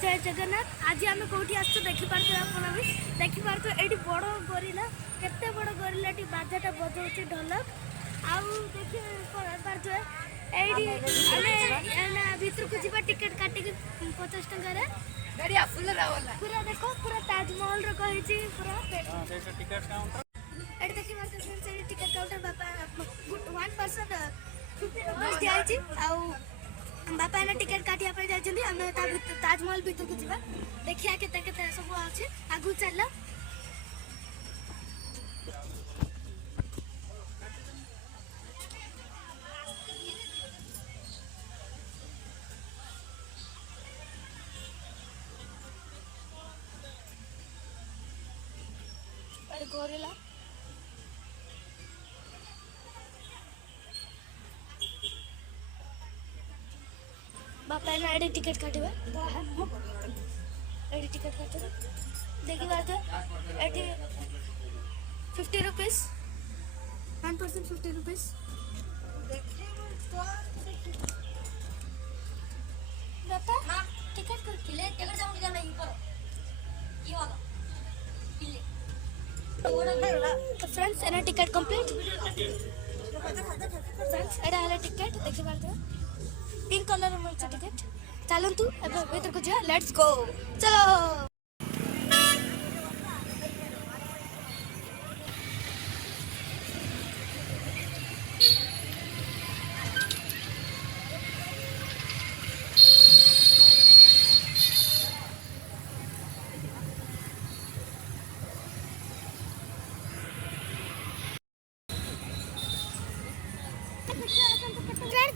जय जगन्नाथ। आज आम कौटी आस देखिपे आप देखिपे ये बड़ गोरिला केते बड़ गोरिला बाजाटा बजाऊँ ढोलक आउ देखिए भितर को जी टिकेट काटिक 50 टकर पूरा देख पूरा ताजमहल रही पूरा देखिए टिकेट काउंटर बापा 1 पर्सन 50 रुपीस दिखाई बापा एना टिकेट काटिया जाइए आम ताजमहल भीतर को जा देखिए के सब अच्छे आगू चल गोरिल्ला बापा ना एडी टिकट काटिबे एडी टिकट काटिबे देखि बात एडी 50 रुपीस 1% 50 रुपीस बापा हां टिकट कर किले टिकट जाऊ के जाना ई करो ई वाला किले तो फ्रेंड्स एना टिकट कंप्लीट फ्रेंड्स एडा हला टिकट देखि बात पिंक कलर में टिकट चलतु भीतर को जा लेट्स गो चलो।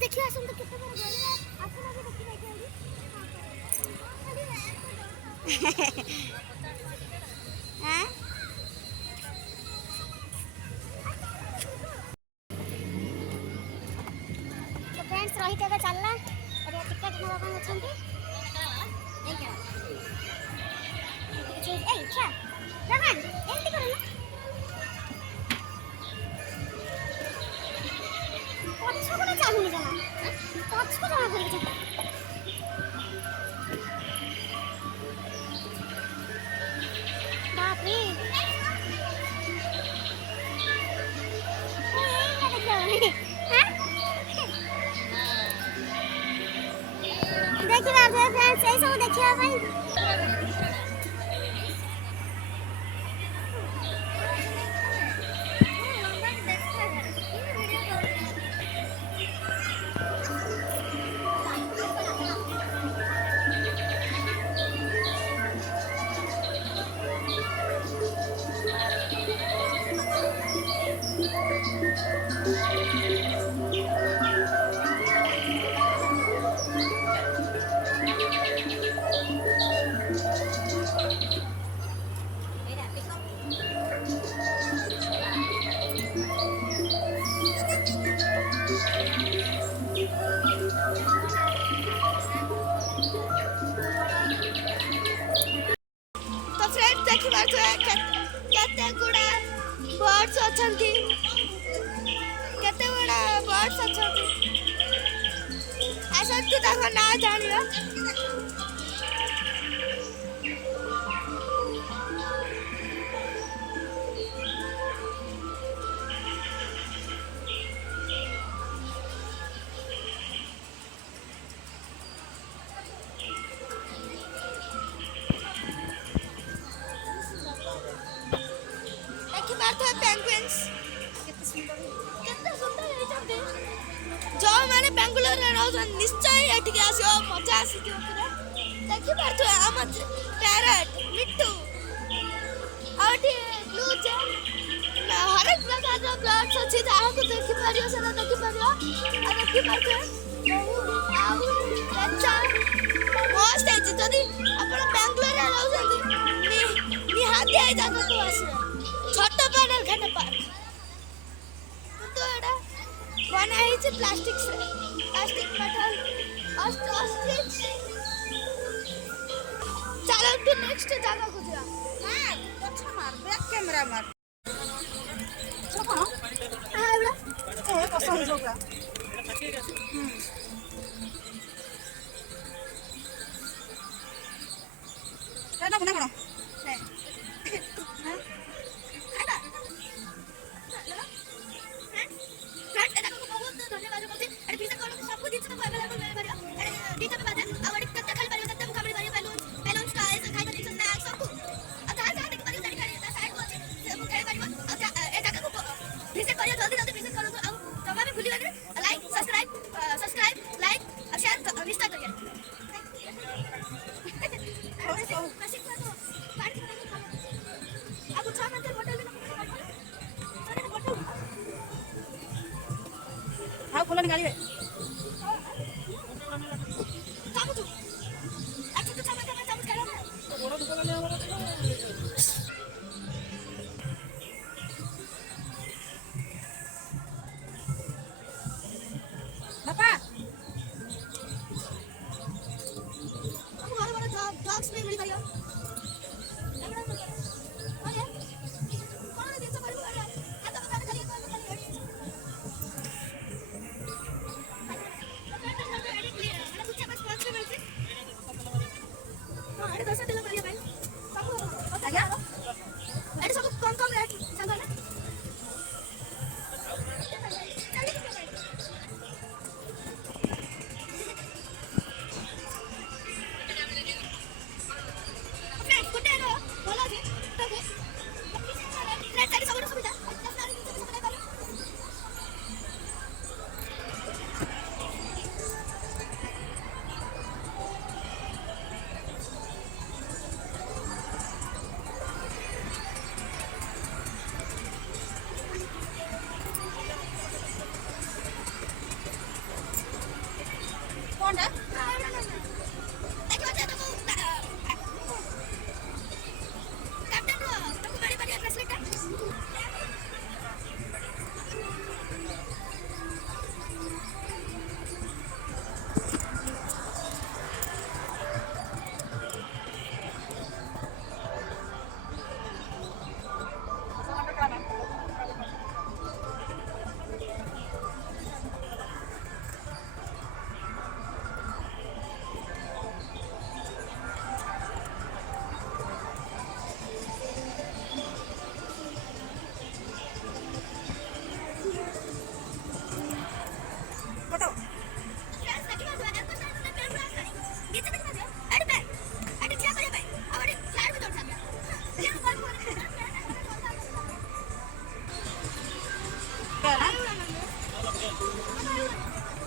देखिए आसन तो कितना बड़ा गोरिल्ला आपन अभी देखि बैठे हैं तो फ्रेंड्स रही जगह चलना और टिकट नवा कौन अछंती ए क्या ए क्या रमन एंती करो ना पछ को चालू जमा पछ को जमा कर बाप रे देखिए फ्रेंड्स ऐसा देखिए भाई केते गुड़ा बर्ड्स अछंती केते गुड़ा बर्ड्स अछंती ऐसा तू ताको ना जानियो पेंगुइन्स कितना सुंदर है जो माने बेंगलोर रे रहउछन निश्चय एठके आसियो मजा आसीथियो पूरा देखि पारथु हम पैरट मिट्टू आठी ब्लू जे हर एक प्रकार रो बर्ड्स अछि ताहा को देखि पारियो सना देखि पारियो आ देखि पारथु आउ अच्छा मस्त है जदी अपन बेंगलोर रे रहउछन निहाती आई जातो तो आसी छोटा पैनल घाटा पार्क तो एडा बना है से प्लास्टिक मेटल ऑस्ट्रिच चलो तो नेक्स्ट जगह को जा मार अच्छा मार बैक कैमरा मार चलो हां एबला ए पसंद होगा ନା କଣ? ଆଉ ଫୁଲ ନିକାଳିବେ। ବାପା କଣଟା?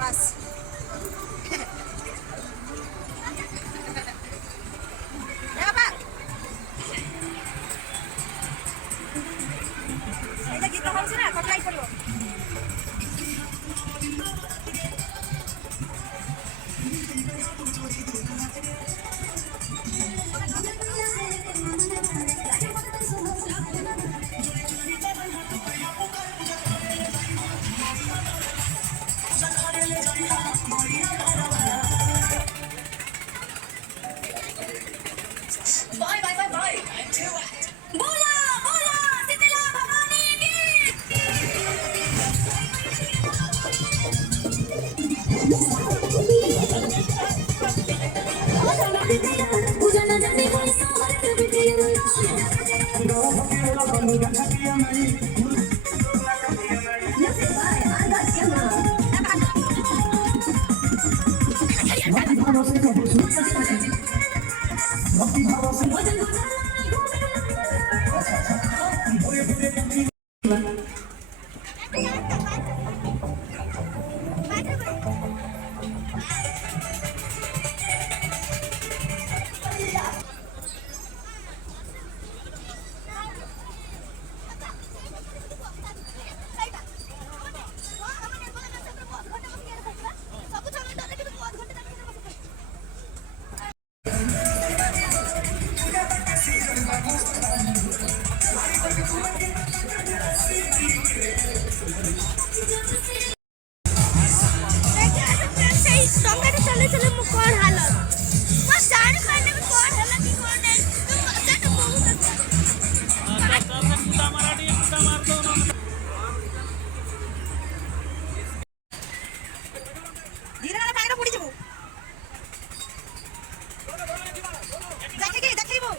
বাস এইটা গীত হচ্ছে না কপলাইট করবো। देखिए देखिए वो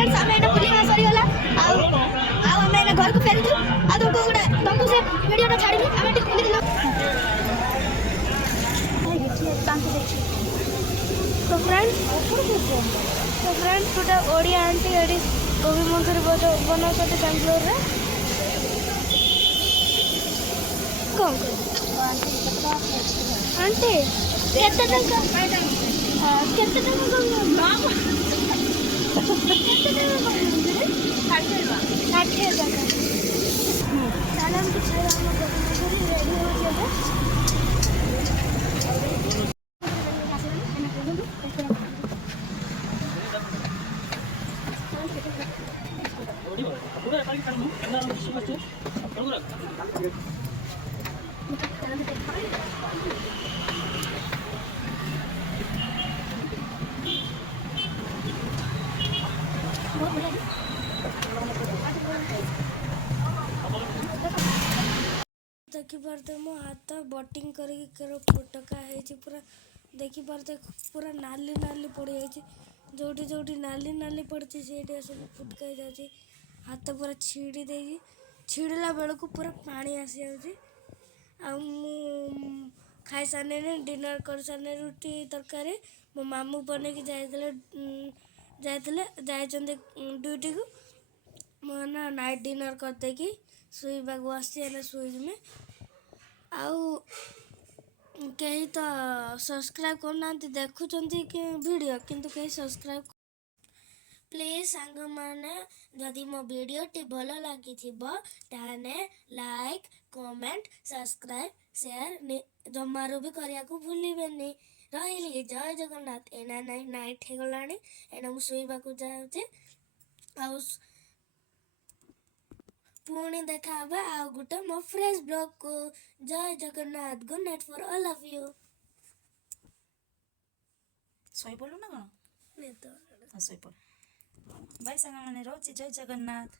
फ्रेंड्स आमे एना बुलिंग सरी होला आ आमे एना घर को फेरु आ तुमको से वीडियो टा छाड़ी आमे टिक बुली दिलो तो फ्रेंड्स टुडे ओडिया आंटी एडी गोभी मंचूरी बना करते बेंगलोर रे कौन आंटी केते टका केते टका ষাঠিয়ে টাকা তাহলে আমি কিছু আমার গোবি মঞ্চুরি রেডি হয়ে যাবে देखिपारे मो हाथ बटिंग कर फटका है पूरा देखिपारे पूरा नाली नाली पड़ जाए जोटी जोटी नाली नाली पड़ी से सब फुटकाई जाए हाथ पूरा छिड़ी दे छिड़ला बेलू पूरा पानी आसी जाऊँ खाई सारे डिनर कर सारे रुटी तरकारी मो मामू बन के जाते ड्यूटी को मो ना नाइट डिनर करदे कि शुईबाक आसी शुईजमे आउ कहीं तो सब्सक्राइब करना देखुंत कि वीडियो किंतु कहीं सब्सक्राइब प्लीज सांग माने जदि मो वीडियो टी भल लगी ताने लाइक कमेंट सब्सक्राइब शेयर जमारू भी करिया को भूलिबेनी रही जय जगन्नाथ एना नाइट हो गलानी एना मु शुईबाकू जाउचे आउ पुणी देखा आ गोटे मो फ्रेश ब्लॉग को जय Jagannath good night for all of you ଶୋଇ ପଡିଲୁ ନା କଣ? नहीं तो ଶୋଇ ପଡ ବାଇ ସାଙ୍ଗମାନେ ରହୁଛି ଜୟ ଜଗନ୍ନାଥ।